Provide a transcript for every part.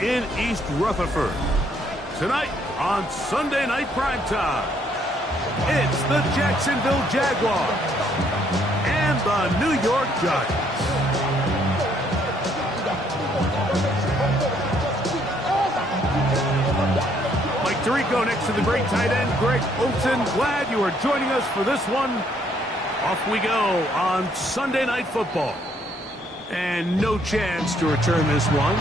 in East Rutherford. Tonight on Sunday Night Primetime, it's the Jacksonville Jaguars and the New York Giants. Mike Tirico next to the great tight end, Greg Olsen. Glad you are joining us for this one. Off we go on Sunday Night Football. And no chance to return this one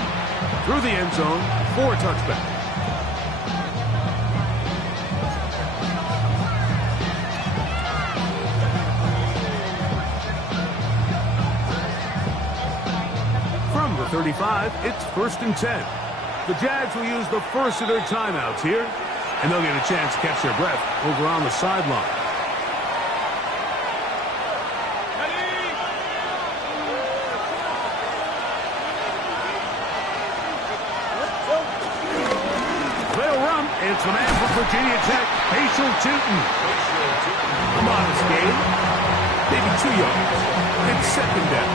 through the end zone for a touchback. From the 35, it's 1st and 10. The Jags will use the first of their timeouts here, and they'll get a chance to catch their breath over on the sideline. They'll run. It's the man from Virginia Tech, Facial Tootin. A modest gain, maybe 2 yards. It's 2nd down.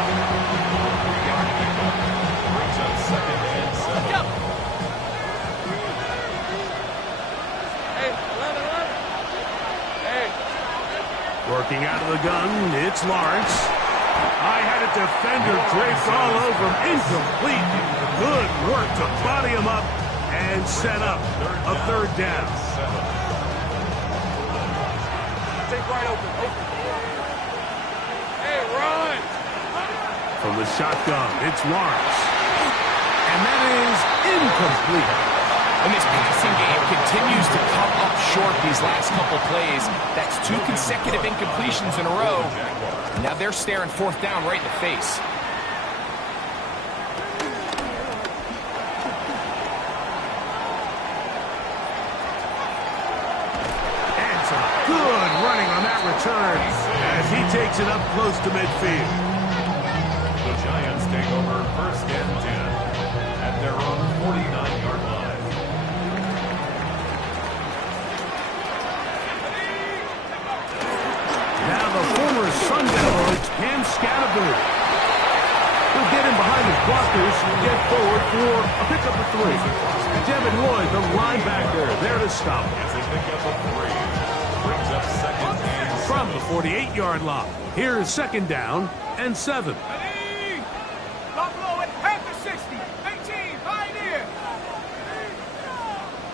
Brings up 2nd and 7. Working out of the gun, it's Lawrence. I had a defender draped all over him. Incomplete. Good work to body him up and set up a 3rd down. Take right open. Hey, run! From the shotgun, it's Lawrence. And that is incomplete. And this passing game continues to come up short these last couple plays. That's 2 consecutive incompletions in a row. Now they're staring 4th down right in the face. And some good running on that return as he takes it up close to midfield. The Giants take over 1st and 10 at their own 49-yard line. Now the former Sun Devil, it's Cam Scatterberg. He'll get in behind the blockers and get forward for a pickup of 3. Devin Lloyd, the linebacker, there to stop him. It's a pickup of 3. Brings up 2nd and 7. From the 48-yard line, here is 2nd down and 7. Buffalo at Panther 60. 18, Pioneer.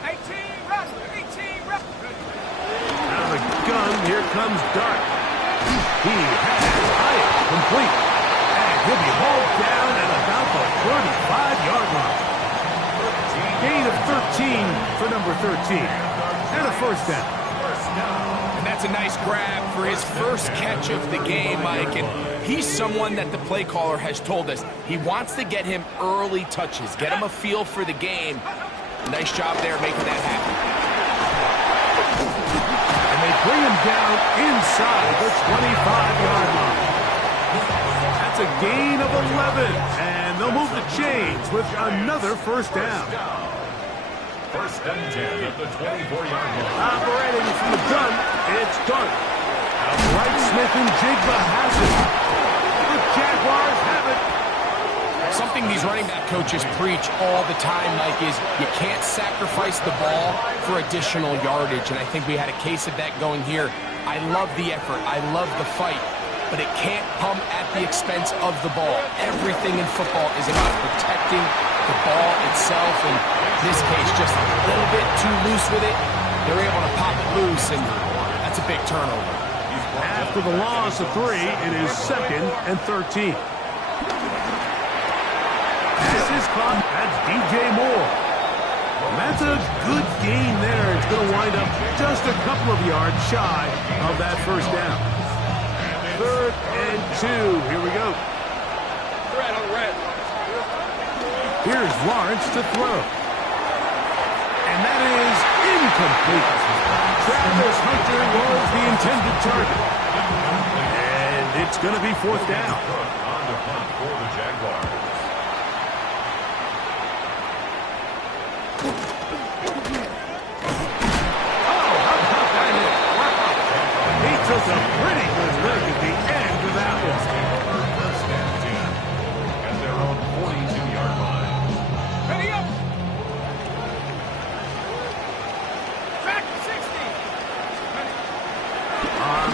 18, Wrestler. 18, Wrestler. Out of the gun, here comes Dart. He has it complete. And he'll be hauled down at about the 35-yard line. Gain of 13 for number 13. And a 1st down. And that's a nice grab for his first catch of the game, Mike. And he's someone that the play caller has told us he wants to get him early touches, get him a feel for the game. Nice job there making that happen. And they bring him down inside the 25-yard line. That's a gain of 11. And they'll move the chains with another 1st down. 1st and 10 at the 24-yard line. Operating from the gun, it's Dart. Right, Smith and Jigba has it. The Jaguars have it. Something these running back coaches preach all the time, Mike, is you can't sacrifice the ball for additional yardage, and I think we had a case of that going here. I love the effort. I love the fight, but it can't come at the expense of the ball. Everything in football is about protecting the ball itself, and in this case, just a little bit too loose with it. They're able to pop it loose, and that's a big turnover. After the loss of 3, it is 2nd and 13. This is caught. That's DJ Moore. And that's a good gain there. It's going to wind up just a couple of yards shy of that 1st down. 3rd and 2. Here we go. Here's Lawrence to throw. And that is incomplete. Travis Hunter was the intended target. And it's going to be 4th down. On the punt for the Jaguars. He took a pretty good look at the end of that one. 1st and 10 at their own 42-yard line. Ready up.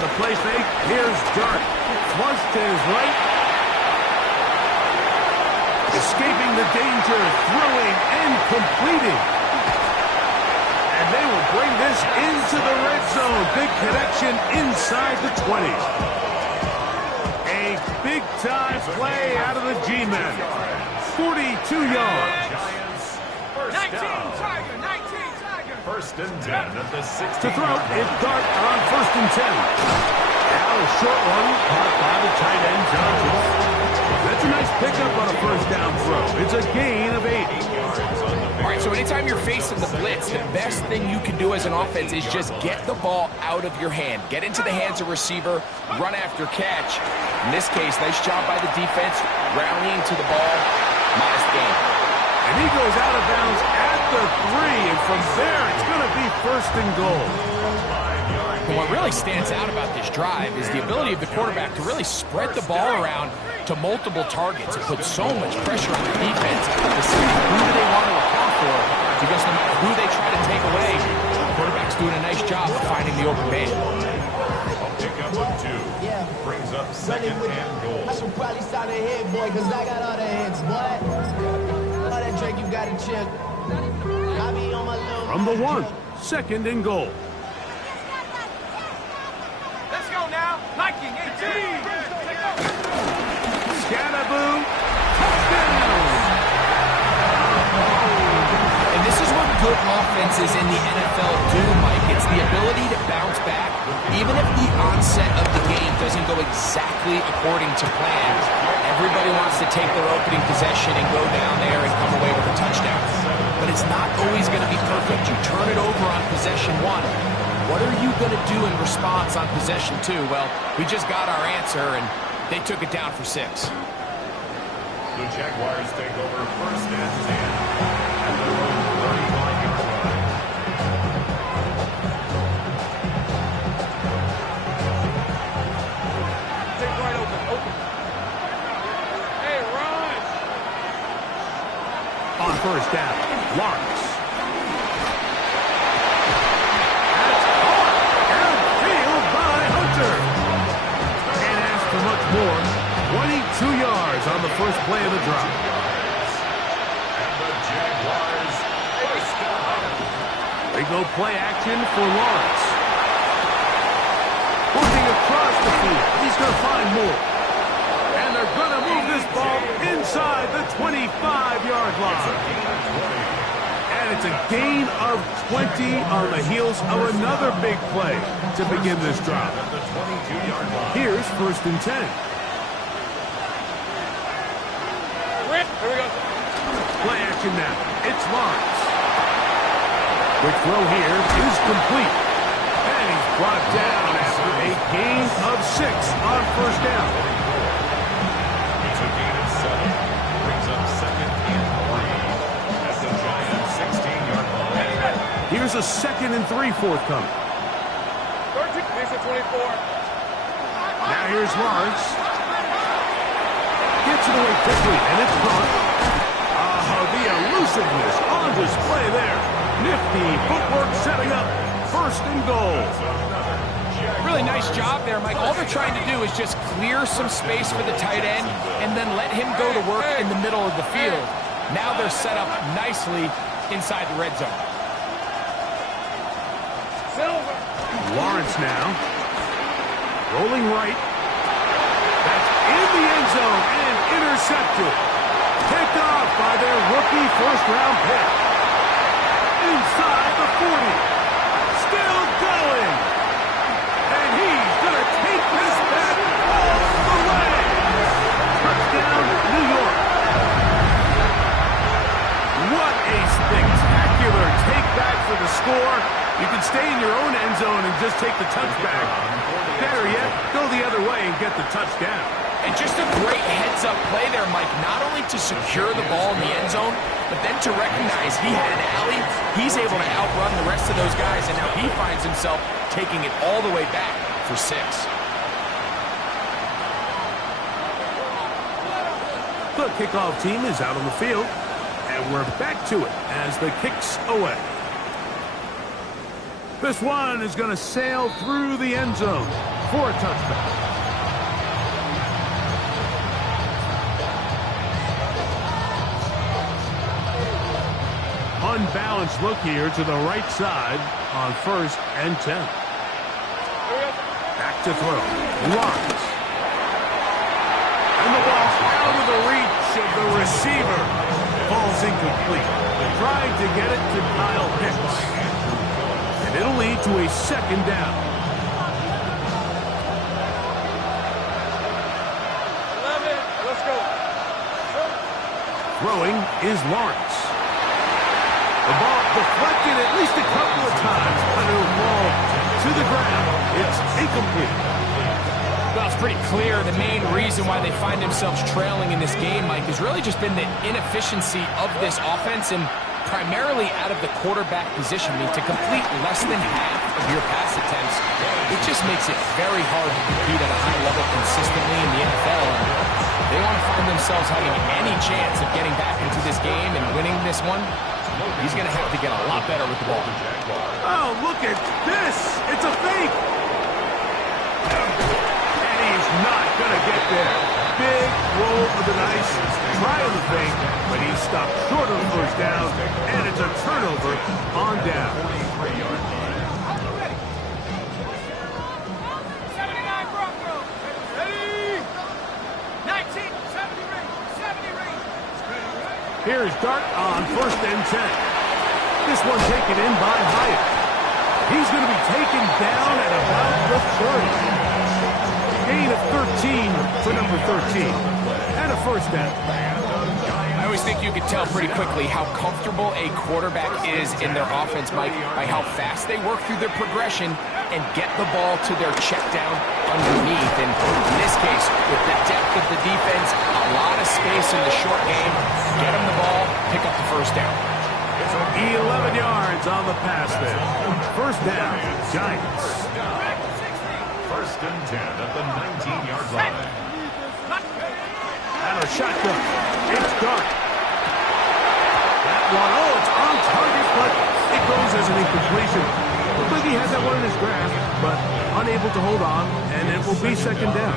the play fake. Here's Dart. Flush to his right. Escaping the danger, throwing and completing. And they will bring this into the red zone. Big connection inside the 20. A big-time play out of the G-men. 42 yards. 19 Tiger, 19 Tiger. First and 10 at the 16. To throw, it's Dart on first and 10. Now a short one, caught by the tight end, Johnson. That's a nice pickup on a first down throw. It's a gain of 8. All right, so anytime you're facing the blitz, the best thing you can do as an offense is just get the ball out of your hand. Get into the hands of receiver, run after catch. In this case, nice job by the defense, rallying to the ball. Modest gain. And he goes out of bounds at the 3, and from there it's going to be first and goal. And what really stands out about this drive is the ability of the quarterback to really spread the ball around to multiple targets. It puts so much pressure on the defense to see who they want to account for, because no matter who they try to take away, the quarterback's doing a nice job of finding the open man. Pickup of 2. Yeah. Brings up second and goal. I should probably start a hit, boy, because I got all the hits, boy. All that drink, you got to chill. I be on my little... From the 1, second and goal. Let's go now. Liking 18. Scatterboo, touchdown! And this is what good offenses in the NFL do, Mike. It's the ability to bounce back, even if the onset of the game doesn't go exactly according to plan. Everybody wants to take their opening possession and go down there and come away with a touchdown. But it's not always going to be perfect. You turn it over on possession 1. What are you going to do in response on possession 2? Well, we just got our answer, and they took it down for 6. The Jaguars take over first and 10 at their own 35-yard line. Take right open. Hey, run. On first down, Lawrence. Can't ask for much more. 22 yards on the first play of the drop. And the Jaguars first down. They go play action for Lawrence. Working across the field. He's going to find more. And they're going to move this ball inside the 25-yard line. And it's a gain of 20 on the heels of another big play to begin this drive. At the 22-yard line. Here's first and 10. Rip. Here we go. Play action now. It's Lawrence. Quick throw here is complete. And he's brought down after a gain of 6 on first down. It's a gain of 7. Brings up second and 3 at the Giants 16-yard line. Here's a 2nd and 3 forthcoming. 13. Here's a 24. Now here's Lawrence. Gets it away quickly, and it's caught. The elusiveness on display there. Nifty footwork setting up first and goal. Really nice job there, Mike. All they're trying to do is just clear some space for the tight end and then let him go to work in the middle of the field. Now they're set up nicely inside the red zone. Silver. Lawrence now. Rolling right. That's in the end zone and intercepted. Picked off by their rookie first-round pick. Inside the 40. Still going. And he's going to take this back all the way. Touchdown, New York. What a spectacular take back for the score. You can stay in your own end zone and just take the touchback. Better yet, go the other way and get the touchdown. And just a great heads-up play there, Mike, not only to secure the ball in the end zone, but then to recognize he had an alley. He's able to outrun the rest of those guys, and now he finds himself taking it all the way back for 6. The kickoff team is out on the field, and we're back to it as the kick's away. This one is going to sail through the end zone for a touchback. Unbalanced look here to the right side on 1st and 10. Back to throw. Lawrence. And the ball's out of the reach of the receiver. Ball's incomplete. They're trying to get it to Kyle Pitts. And it'll lead to a 2nd down. 11. Let's go. Throwing is Lawrence. The ball deflected at least a couple of times, but it'll fall to the ground. It's incomplete. Well, it's pretty clear the main reason why they find themselves trailing in this game, Mike, has really just been the inefficiency of this offense and primarily out of the quarterback position. I mean, to complete less than half of your pass attempts, it just makes it very hard to compete at a high level consistently in the NFL. And they want to find themselves having any chance of getting back into this game and winning this one. He's going to have to get a lot better with the ball. Oh, look at this. It's a fake. And he's not going to get there. Big roll of the dice. Trying the fake, but he's stopped short of the 1st down, and it's a turnover on down. 79 Broncos. Ready? 19. 70 ring. 70 ring. Here's Dart on 1st and 10. This one taken in by Hyatt. He's going to be taken down at about the 30. Gain of 13 for number 13. And a 1st down. I always think you can tell pretty quickly how comfortable a quarterback is in their offense, Mike, by how fast they work through their progression and get the ball to their check down underneath. And in this case, with the depth of the defense, a lot of space in the short game, get them the ball, pick up the 1st down. 11 yards on the pass there. 1st down, Giants. 1st and 10 at the 19-yard line. And a shotgun. It's Dart. That one, oh, it's on target, but it goes as an incompletion. Looks like he has that one in his grasp, but unable to hold on, and it will be 2nd down.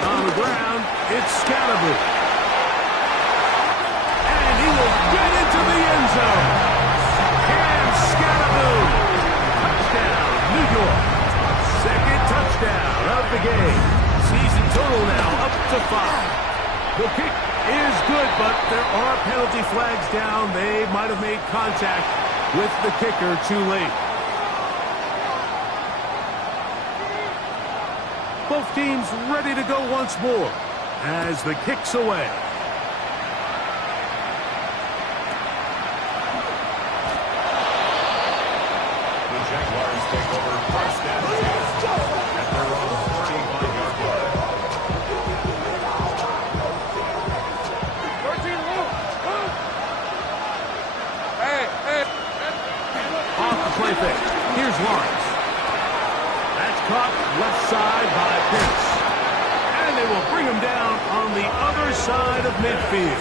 On the ground, it's Scalaboo. And he will get into the end zone. And Scalaboo. Touchdown, New York. 2nd touchdown of the game. Season total now up to 5. The kick is good, but there are penalty flags down. They might have made contact with the kicker too late. Both teams ready to go once more as the kick's away. The Jaguars take over 1st and 10 at their own 45-yard line. 13 move. Hey. Off the play fake. Here's Lawrence. That's caught left side by Pitts. And they will bring him down on the other side of midfield.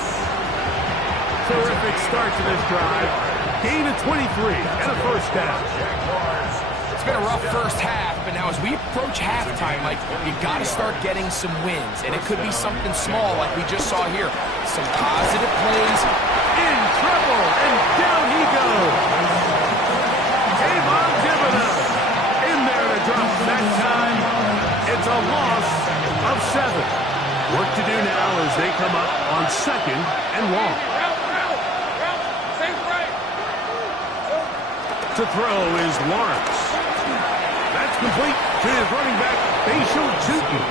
Terrific start to this drive. Gain of 23 and a 1st down. It's been a rough 1st half, but now as we approach halftime, Mike, you got to start getting some wins. And it could be something small like we just saw here. Some positive plays. In trouble, and down he goes. Avon Thibodeau in there to drop that time. It's a loss of 7. Work to do now as they come up on 2nd and long. Route. Safe right. To throw is Lawrence. That's complete to his running back, Facial Chutin.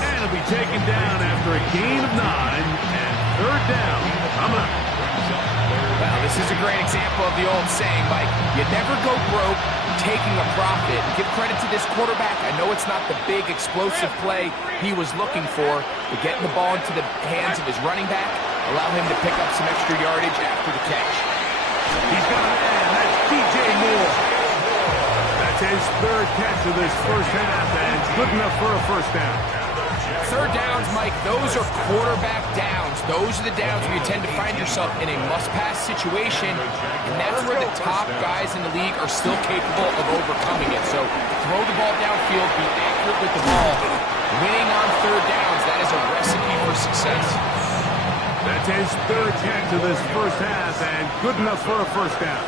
And it'll be taken down after a gain of 9 and 3rd down. I'm out. Well, this is a great example of the old saying, Mike, you never go broke taking a profit. Give credit to this quarterback. I know it's not the big explosive play he was looking for, but getting the ball into the hands of his running back, allow him to pick up some extra yardage after the catch. He's got a man. That's DJ Moore. That's his 3rd catch of this 1st half, and good enough for a 1st down. Third downs, Mike, those are quarterback downs. Those are the downs where you tend to find yourself in a must-pass situation, and that's where the top guys in the league are still capable of overcoming it. So throw the ball downfield, be accurate with the ball. Winning on third downs, that is a recipe for success. That's his third catch of this first half, and good enough for a first down.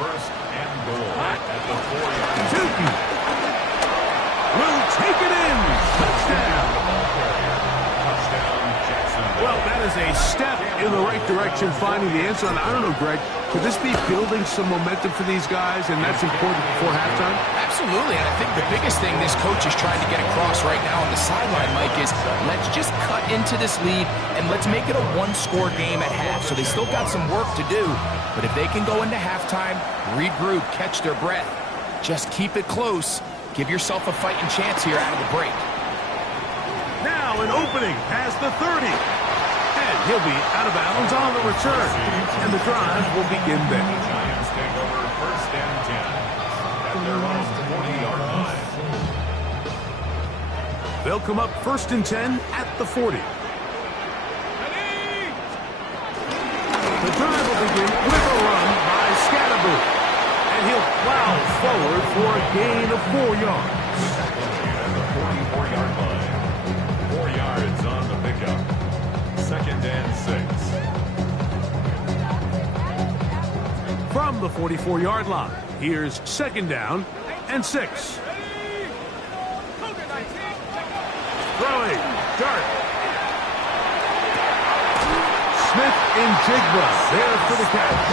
First and goal at the 4-yard Newton will take it in. Touchdown. Touchdown, Jacksonville. Well, that is a step in the right direction, finding the answer. And I don't know, Greg, could this be building some momentum for these guys, and that's important before halftime? Absolutely, and I think the biggest thing this coach is trying to get across right now on the sideline, Mike, is let's just cut into this lead and let's make it a one-score game at half. So they still got some work to do, but if they can go into halftime, regroup, catch their breath, just keep it close, give yourself a fighting chance here out of the break. Now an opening past the 30. And he'll be out of bounds on the return. And the drive will begin there. Giants take over first and 10 at their own 40-yard line. They'll come up first and 10 at the 40. The drive will begin with a run by Scatterboot. And he'll plow forward for a gain of 4 yards. At the 44-yard line. 4 yards on the pickup. Second and 6. From the 44-yard line, here's second down and 6. Throwing, Dart. Smith and Jigba there for the catch.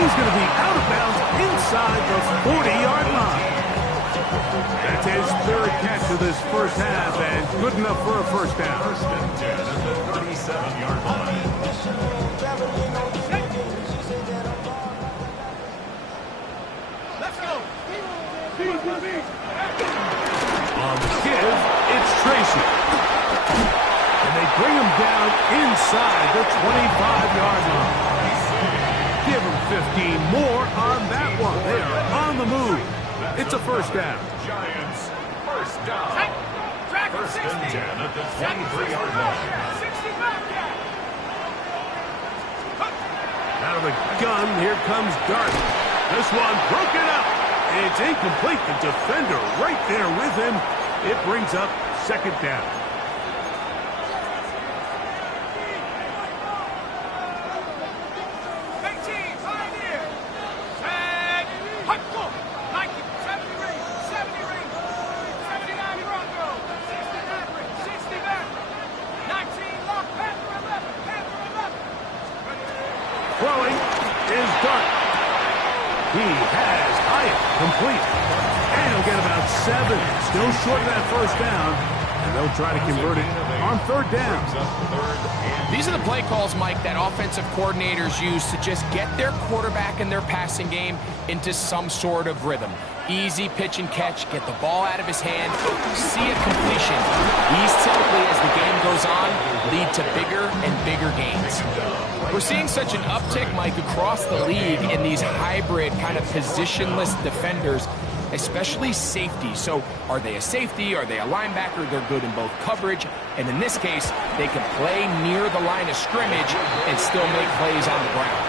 He's going to be out of bounds inside the 40-yard line. That's his third catch of this first half, and good enough for a first down. First and 10 at the 37-yard line. Let's go. On the give, it's Tracy. And they bring him down inside the 25-yard line. Give him 15 more on that one. They are on the move. It's a first down. Giants, first down. Track him, First 60. and 10 at the 23-yard line. 65 yard. Out of the gun, here comes Dart. This one broken up. It's incomplete. The defender right there with him. It brings up second down. Throwing is Dart. He has Hyatt complete. And he'll get about 7. Still short of that first down. And they'll try to convert it on third down. These are the play calls, Mike, that offensive coordinators use to just get their quarterback and their passing game into some sort of rhythm. Easy pitch and catch, get the ball out of his hand, see a completion. These typically, as the game goes on, lead to bigger and bigger gains. We're seeing such an uptick, Mike, across the league in these hybrid kind of positionless defenders, especially safety. So are they a safety? Are they a linebacker? They're good in both coverage. And in this case, they can play near the line of scrimmage and still make plays on the ground.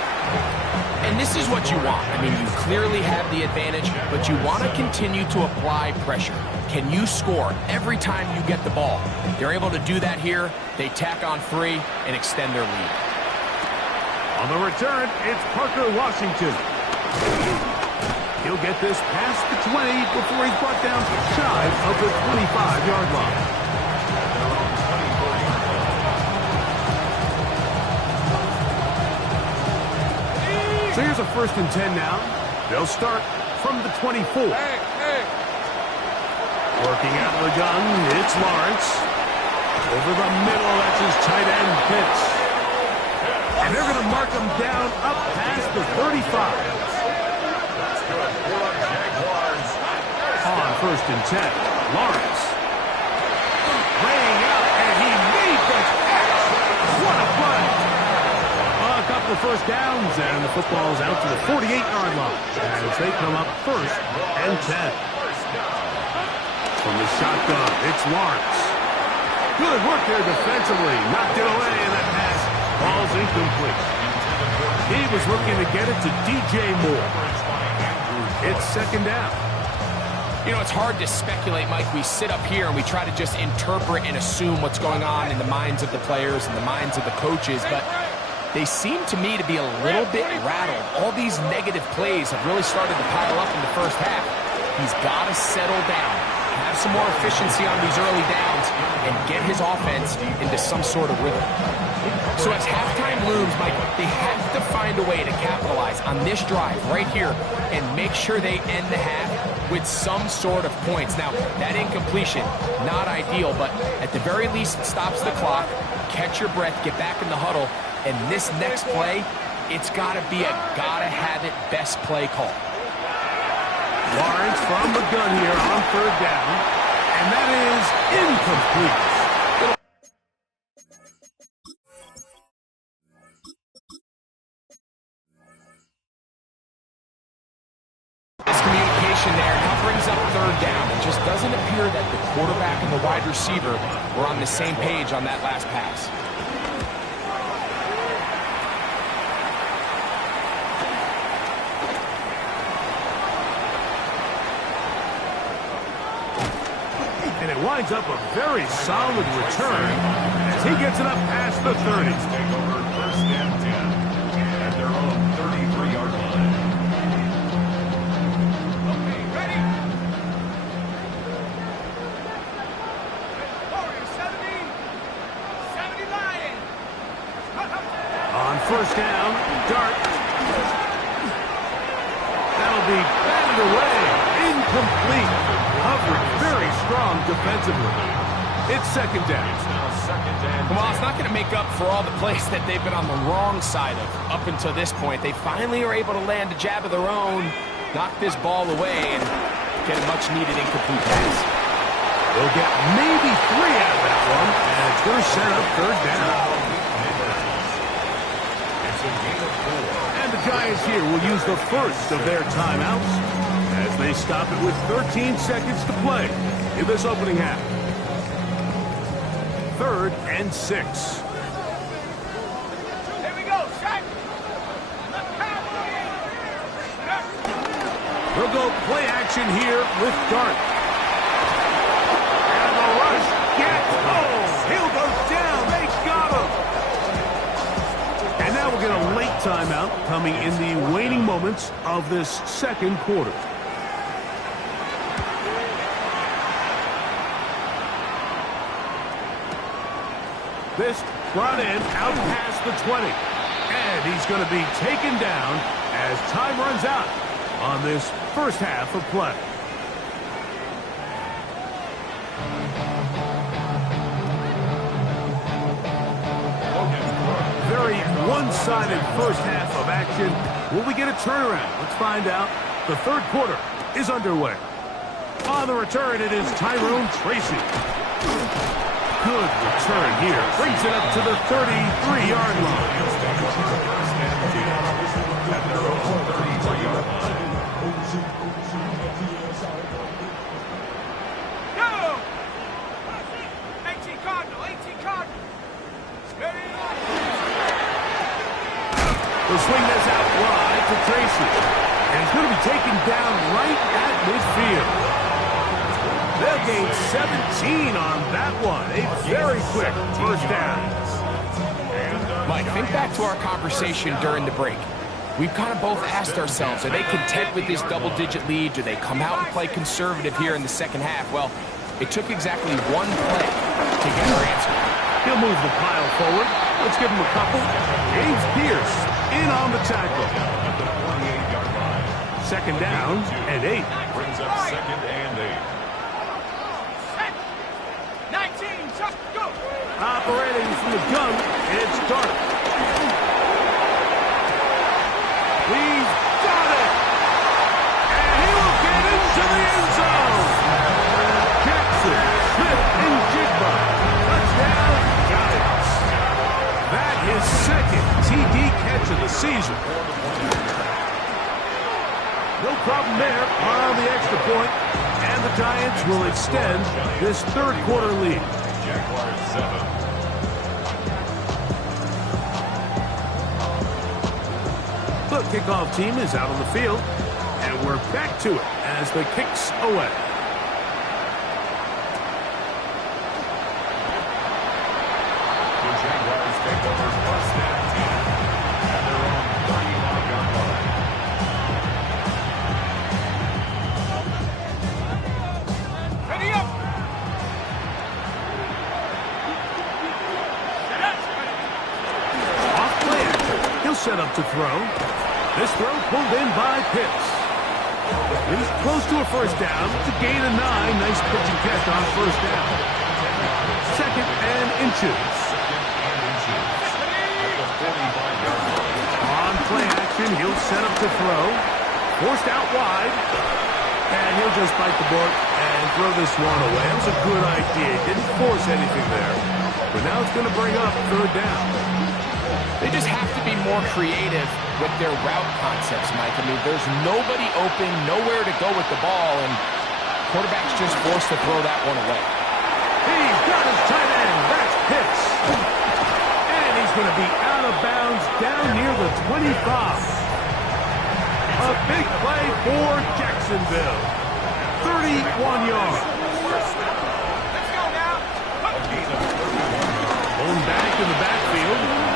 And this is what you want. I mean, you clearly have the advantage, but you want to continue to apply pressure. Can you score every time you get the ball? They're able to do that here. They tack on 3 and extend their lead. On the return, it's Parker Washington. He'll get this past the 20 before he's brought down shy of the 25-yard line. So here's a first and 10 now. They'll start from the 24. Working out of the gun, it's Lawrence. Over the middle, that's his tight end, Pitts. And they're going to mark him down up past the 35. On first and 10, Lawrence. Laying out, and he made the catch. What a play. A couple of first downs, and the football's out to the 48-yard line as they come up first and 10. from the shotgun. It's Lawrence. Good work there defensively. Knocked it away, and that pass falls incomplete. He was looking to get it to DJ Moore. It's second down. You know, it's hard to speculate, Mike. We sit up here and we try to just interpret and assume what's going on in the minds of the players and the minds of the coaches, but they seem to me to be a little bit rattled. All these negative plays have really started to pile up in the first half. He's got to settle down, have some more efficiency on these early downs, and get his offense into some sort of rhythm. So as halftime looms, Mike, they have to find a way to capitalize on this drive right here and make sure they end the half with some sort of points. Now, that incompletion, not ideal, but at the very least, it stops the clock. Catch your breath, get back in the huddle, and this next play, it's got to be a gotta-have-it best play call. Lawrence from the gun here on third down, and that is incomplete. Miscommunication there now brings up third down. It just doesn't appear that the quarterback and the wide receiver were on the same page on that last pass. And it winds up a very solid return as he gets it up past the 30. Take over first and 10 at their own 33-yard line. Okay, ready? Warrior 70. 70 Lion. On first down, Dart. That'll be batted away. Incomplete. Coverage very strong defensively. It's second down. It's now second and Well, it's not going to make up for all the plays that they've been on the wrong side of up until this point. They finally are able to land a jab of their own, knock this ball away, and get a much-needed incomplete pass. They'll get maybe 3 out of that one, and it's going to set up third down. It's a gain of 4. And the Giants here will use the first of their timeouts as they stop it with 13 seconds to play in this opening half. 3rd and 6. Here we go, Shaq. They'll go play action here with Dart. And the rush gets home. He'll go down. They got him. And now we'll get a late timeout coming in the waning moments of this second quarter. This brought in out past the 20. And he's going to be taken down as time runs out on this first half of play. Very one-sided first half of action. Will we get a turnaround? Let's find out. The third quarter is underway. On the return, it is Tyrone Tracy. Good return here. Brings it up to the 33-yard line. Go! 18 Cardinal, 18 Cardinal. Ready? They'll swing this out wide to Tracy. And he's going to be taken down right at midfield. They'll gain 17 on that one. A very quick first down. Mike, think back to our conversation during the break. We've kind of both asked ourselves, are they content with this double-digit lead? Do they come out and play conservative here in the second half? Well, it took exactly one play to get our answer. He'll move the pile forward. Let's give him a couple. James Pierce in on the tackle. At the 48-yard line. Second down and 8. Brings up second and 8. 19, Chuck, go! Operating from the gun, it's Dart. He's got it! And he will get into the end zone! Jackson, Smith, and Jigba. Touchdown, Giants. That is second TD catch of the season. No problem there on the extra point. And And the Giants will extend this third quarter lead. Jaguars 7. The kickoff team is out on the field, and we're back to it as the kick's away. The Jaguars take over first and 10 at their own 35-yard line. Ready up. Off play action. He'll set up to throw. This throw pulled in by Pitts. He's close to a first down. It's a gain of 9. Nice pitch and catch on first down. Second and inches. On play action, he'll set up to throw. Forced out wide. And he'll just bite the bullet and throw this one away. That was a good idea. He didn't force anything there. But now it's going to bring up third down. They just have to be more creative with their route concepts, Mike. I mean, there's nobody open, nowhere to go with the ball, and quarterback's just forced to throw that one away. He's got his tight end. That's Pitts. And he's going to be out of bounds down near the 25. A big play for Jacksonville. 31 yards. Let's go now. Home back in the backfield.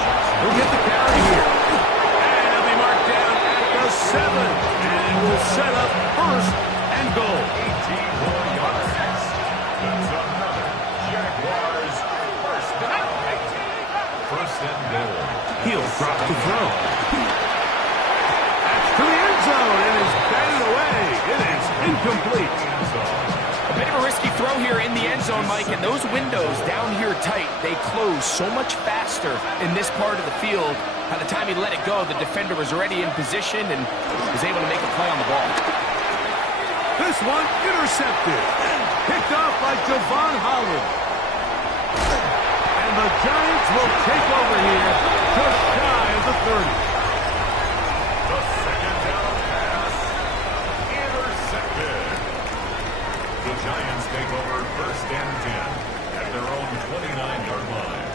He'll get the carry here. And he'll be marked down at the 7. And will set up first and goal. 18 more yards. That's another Jaguars first down. First and goal. He'll drop the throw. That's to the end zone. It is batted away. It is incomplete. A bit of a risky throw here in the end zone, Mike, and those windows down here tight, they close so much faster in this part of the field. By the time he let it go, the defender was already in position and was able to make a play on the ball. This one intercepted. Picked off by Javon Holland. And the Giants will take over here just shy of the 30. The second down pass. Intercepted. The Giants take over first and 10 at their own 29-yard line.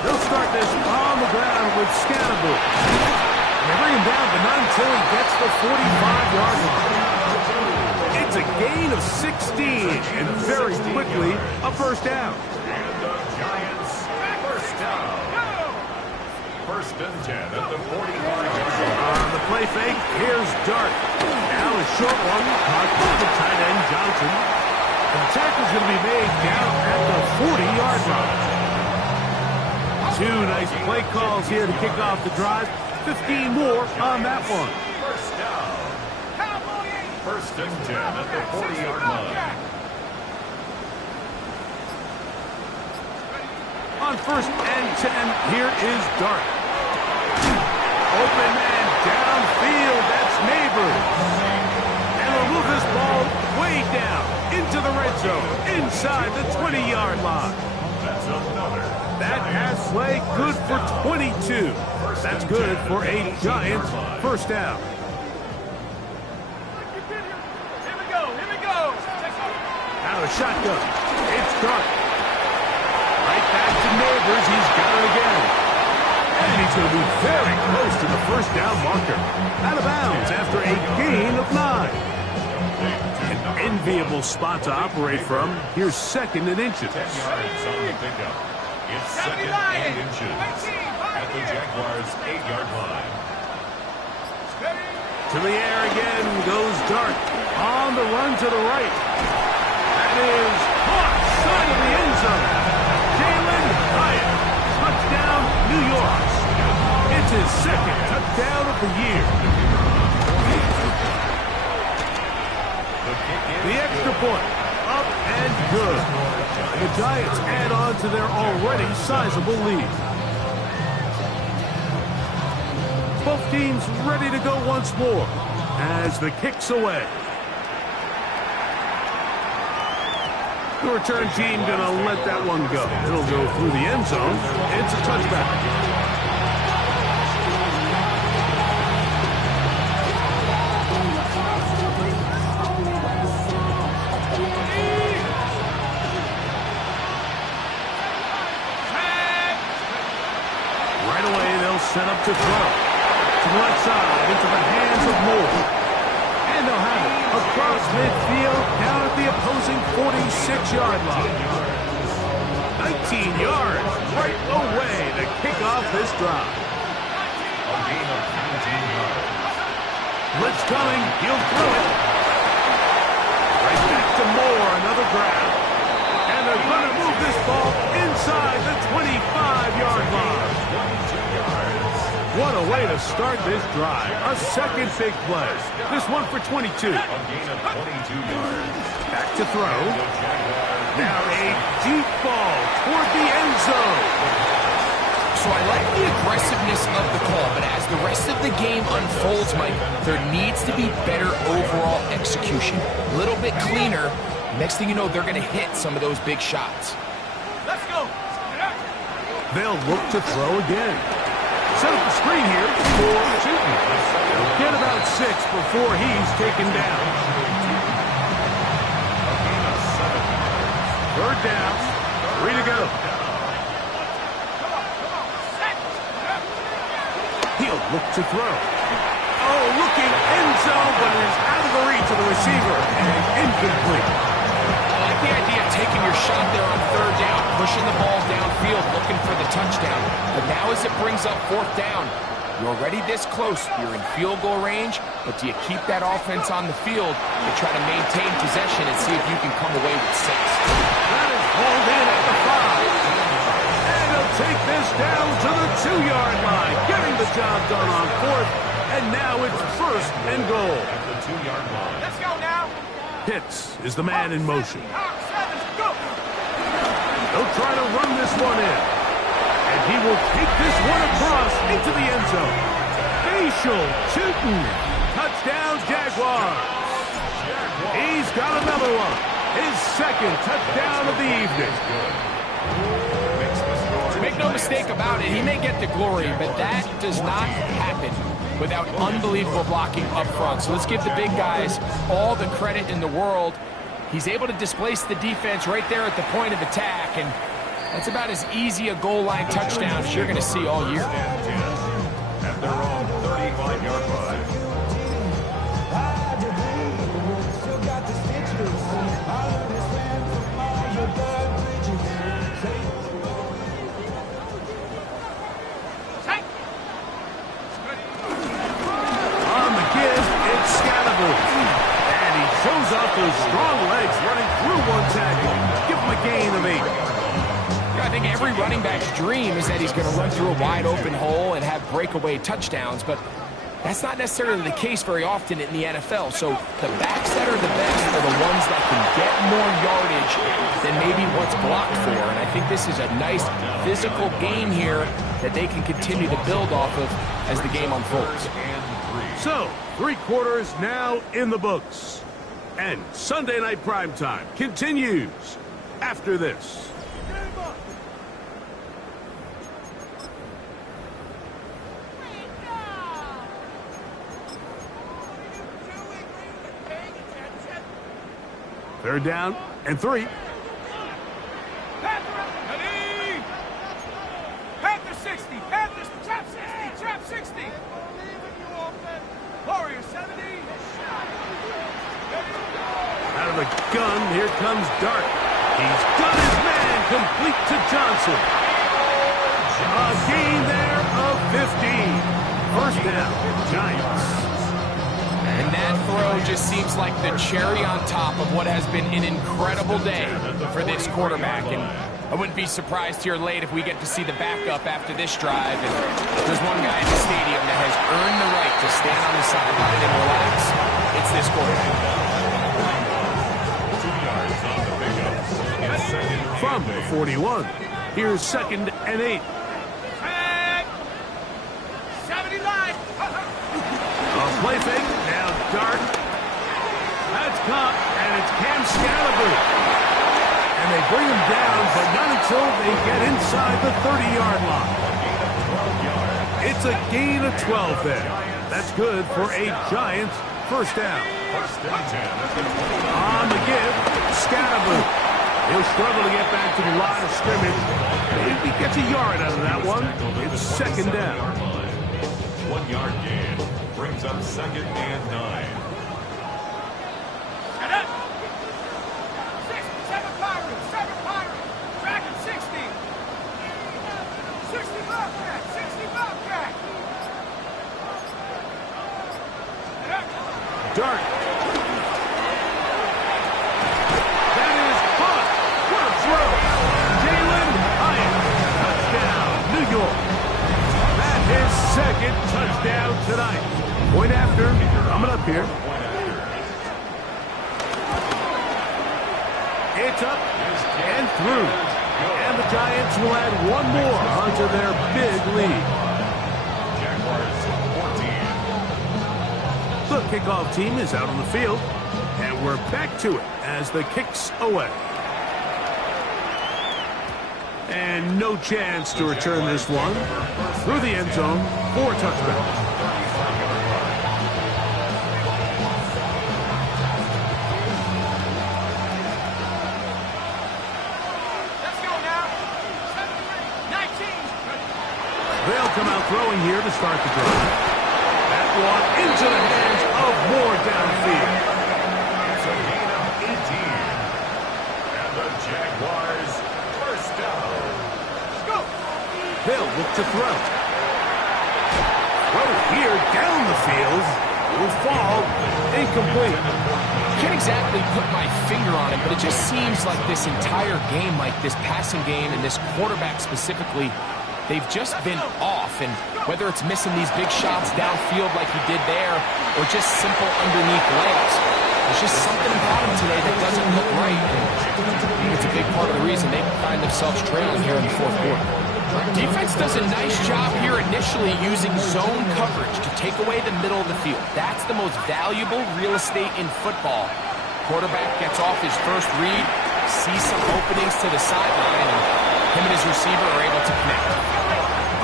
They'll start this on the ground with Scannaboo. They bring him down, but not until he gets the 45-yard line. It's a gain of 16, and very quickly, a first down. And the Giants first down. First and 10 at the 45-yard line. On the play fake, here's Dart. Now a short one, caught by the tight end Johnson. And the tackle's going to be made down at the 40-yard line. Two nice play calls here to kick off the drive. 15 more on that one. First down. First and 10 at the 40-yard line. On first and 10, here is Dart. Open man downfield, that's Neighbors. And they'll move this ball way down into the red zone, inside the 20-yard line. That's another. That pass play good for 22. That's good for a Giants first down. Here we go. Out of shotgun, it's Dart. Right back to Neighbors, he's got it again. And he's going to be very close to the first down marker. Out of bounds after a gain of 9. An enviable spot to operate from. Here's second and inches. 10 yards on the pickup. It's second and inches at the Jaguars' 8-yard line. To the air again goes Dart. On the run to the right. That is caught side of the end zone. Jalen Hyatt. Touchdown, New York. It's his second touchdown of the year. The extra point. Up and good. The Giants add on to their already sizable lead. Both teams ready to go once more as the kick's away. The return team going to let that one go. It'll go through the end zone. It's a touchback. left side into the hands of Moore. And they'll have it across midfield down at the opposing 46-yard line. 19 yards right away to kick off this drive. A gain of 19 yards. Blitz coming. He'll throw it. Right back to Moore. Another grab. And they're going to move this ball inside the 25-yard line. 22 yards. What a way to start this drive. A second big play. This one for 22. A gain of 22 yards. Back to throw. The Jaguars. Now a deep ball toward the end zone. So I like the aggressiveness of the call, but as the rest of the game unfolds, Mike, there needs to be better overall execution. A little bit cleaner. Next thing you know, they're going to hit some of those big shots. Let's go. They'll look to throw again. Set up the screen here for Chutin. Get about 6 before he's taken down. A gain of 7 yards. Third down. 3 to go. He'll look to throw. Oh, looking end zone, but it is out of the reach of the receiver and incomplete. I like the idea of taking your shot there on third down, pushing the ball downfield, looking for the touchdown. But now as it brings up fourth down, you're already this close. You're in field goal range, but do you keep that offense on the field to try to maintain possession and see if you can come away with 6? That is hauled in at the 5. And he'll take this down to the 2-yard line, getting the job done on fourth. And now it's first and goal. At the 2-yard line. Let's go now. Pitts is the man in motion. Hawk 7, go. They'll try to run this one in. And he will take this one across into the end zone. Facial Chutin. Touchdown, Jaguars. He's got another one. His second touchdown of the evening. Make no mistake about it, he may get the glory, but that does not happen without unbelievable blocking up front. So let's give the big guys all the credit in the world. He's able to displace the defense right there at the point of attack, and that's about as easy a goal line touchdown as you're going to see all year. At their own 35-yard line. On the give, it's Scalaboo. And he shows off those strong legs running through one tackle. Give him a gain of 8. I think every running back's dream is that he's going to run through a wide open hole and have breakaway touchdowns, but that's not necessarily the case very often in the NFL. So the backs that are the best are the ones that can get more yardage than maybe what's blocked for. And I think this is a nice physical game here that they can continue to build off of as the game unfolds. So, 3 quarters now in the books. And Sunday Night Primetime continues after this. Third down and 3. Panther 60. Panthers trap 60. Trap 60. Warrior 70. Out of the gun, here comes Dart. He's got his man complete to Johnson. A gain there of 15. First down, Giants. And that throw just seems like the cherry on top of what has been an incredible day for this quarterback. And I wouldn't be surprised here late if we get to see the backup after this drive. And there's one guy in the stadium that has earned the right to stand on the sideline and relax. It's this quarterback. 2 yards on the pickup. It's second. From the 41, here's 2nd and 8. Tag. 70 line. A play fake, now Dart. That's caught, and it's Cam Scalaboo. And they bring him down, but not until they get inside the 30-yard line. It's a gain of 12 there. That's good for a Giants first down. First and 10 at the 20. On the give, Scalaboo. He'll struggle to get back to the line of scrimmage. Maybe he gets a yard out of that one. It's second down. 1 yard gain. brings up 2nd and 9. Get up. 7 Pirates, 7 Pirates. Dragon 60. 60 Bobcat, 60 Bobcat. Get up. Dart. That is caught. What a throw. Jalen Hyatt. Touchdown, New York. That is 2nd touchdown tonight. Point after. Coming up here. It's up and through. And the Giants will add one more onto their big lead. Jaguars 14. The kickoff team is out on the field, and we're back to it as the kick's away. And no chance to return this one through the end zone for a touchdown. Let's go now. 19. They'll come out throwing here to start the drive. That one into the hands of Moore downfield. It's a gain of 18. And the Jaguars first down. Let's go. They'll look to throw. Throw here down the field. Will fall. Incomplete. Can't exactly put my finger on it, but it just seems like this entire game, like this passing game and this quarterback specifically, they've just been off. And whether it's missing these big shots downfield like he did there or just simple underneath layups, there's just something about him today that doesn't look right. And it's a big part of the reason they find themselves trailing here in the 4th quarter. Defense does a nice job here initially using zone coverage to take away the middle of the field. That's the most valuable real estate in football. Quarterback gets off his first read, sees some openings to the sideline, and him and his receiver are able to connect.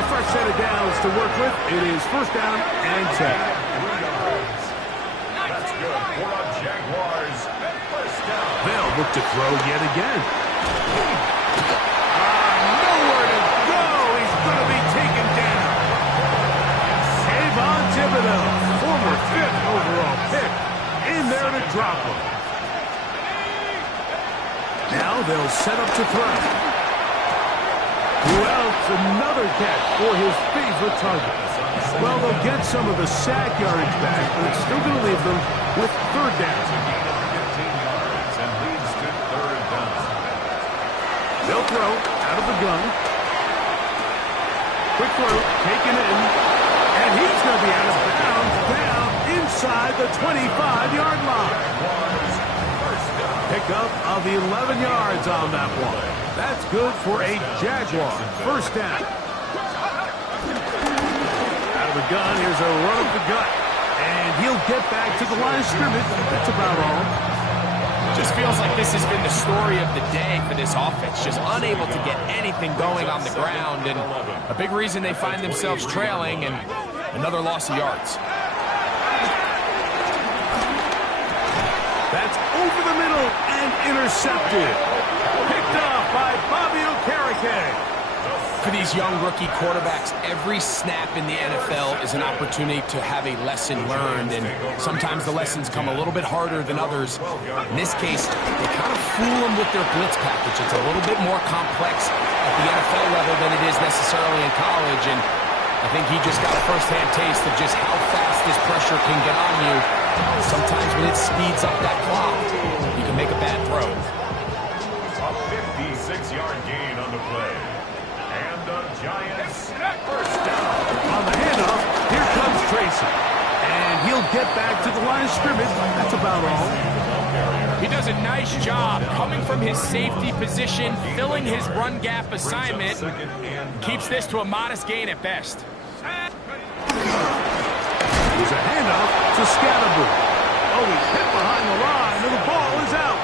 The first set of downs to work with. It is first down and 10. That's good for a Jaguars first down. They'll look to throw yet again. Nowhere to go. He's going to be taken down. Savon Thibodeau, former 5th overall pick, in there to drop him. Now they'll set up to throw. Well, it's another catch for his favorite target. Well, they'll get some of the sack yardage back, but it's still going to leave them with third down. It's a gain of 15 yards and leads to 3rd down. They'll throw out of the gun. Quick throw, taken in, and he's going to be out of bounds down inside the 25-yard line. Pickup of 11 yards on that one. That's good for a Jaguar first down. Out of the gun, here's a run up the gut. And he'll get back to the line of scrimmage. That's about all. Just feels like this has been the story of the day for this offense. Just unable to get anything going on the ground. And a big reason they find themselves trailing and another loss of yards. That's over the middle and intercepted. Picked up by Bobby Okereke. For these young rookie quarterbacks, every snap in the NFL is an opportunity to have a lesson learned, and sometimes the lessons come a little bit harder than others. In this case, they kind of fool them with their blitz package. It's a little bit more complex at the NFL level than it is necessarily in college, and I think he just got a first-hand taste of just how fast this pressure can get on you. Sometimes when it speeds up that clock, you can make a bad throw. A 56-yard gain on the play. And the Giants first down. On the handoff, here comes Tracy. And he'll get back to the line of scrimmage. That's about all. He does a nice job coming from his safety position, filling his run gap assignment, keeps this to a modest gain at best. There's a handoff to Scatterbury. Oh, he's hit behind the line, and the ball is out.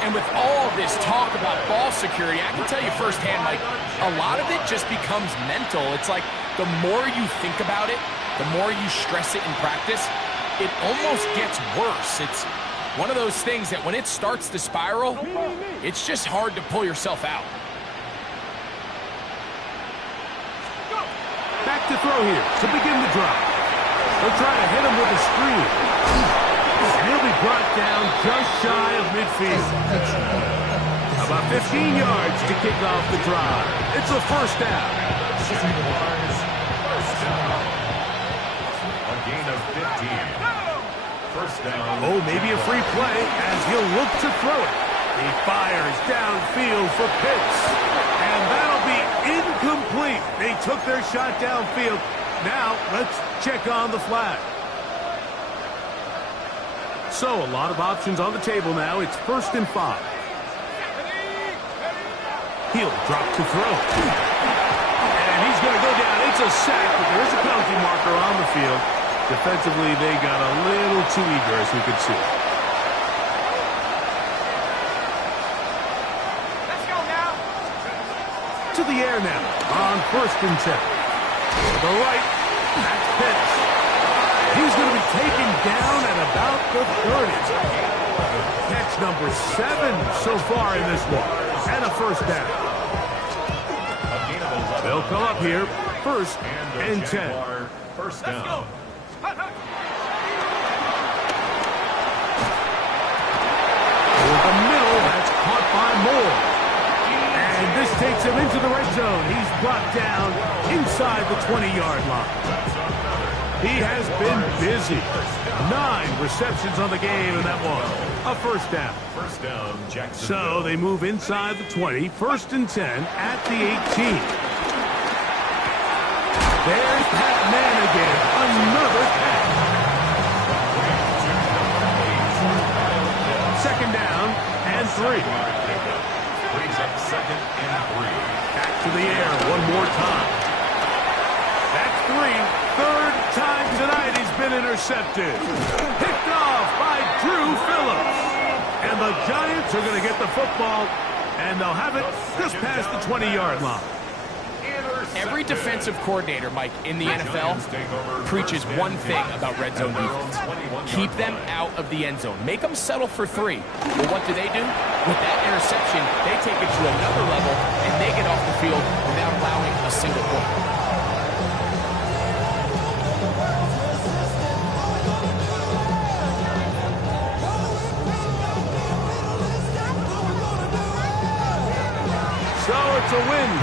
And with all this talk about ball security, I can tell you firsthand, like, a lot of it just becomes mental. It's like the more you think about it, the more you stress it in practice, it almost gets worse. It's one of those things that when it starts to spiral, it's just hard to pull yourself out. Back to throw here to begin the drive. They'll try to hit him with a screen. And he'll be brought down just shy of midfield. About 15 yards to kick off the drive. It's a first down. Jaguars, first down. A gain of 15. First down. Oh, maybe a free play as he'll look to throw it. He fires downfield for Pitts. And that'll be incomplete. They took their shot downfield. Now, let's check on the flag. So, a lot of options on the table now. It's 1st and 5. He'll drop to throw. And he's going to go down. It's a sack, but there is a penalty marker on the field. Defensively, they got a little too eager, as we could see. Let's go now. To the air now on 1st and 10. To the right, that's Pitts. He's going to be taken down at about the 30. Catch number 7 so far in this one. And a first down. They'll come up here, 1st and 10. First down. Over the middle, that's caught by Moore. And this takes him into the red zone. He's brought down inside the 20-yard line. He has been busy. 9 receptions on the game, and that one, a first down. First down, Jacksonville. So they move inside the 20, 1st and 10 at the 18. There's Pat Man again, another catch. 2nd down and 3. Brings up 2nd and 3. Back to the air one more time. That's 3. 3rd time tonight he's been intercepted. Picked off by Drew Phillips. And the Giants are going to get the football, and they'll have it just past the 20-yard line. Every defensive coordinator, Mike, in the NFL preaches one thing about red zone defense. Keep them out of the end zone. Make them settle for 3. Well, what do? With that interception, they take it to another level, and they get off the field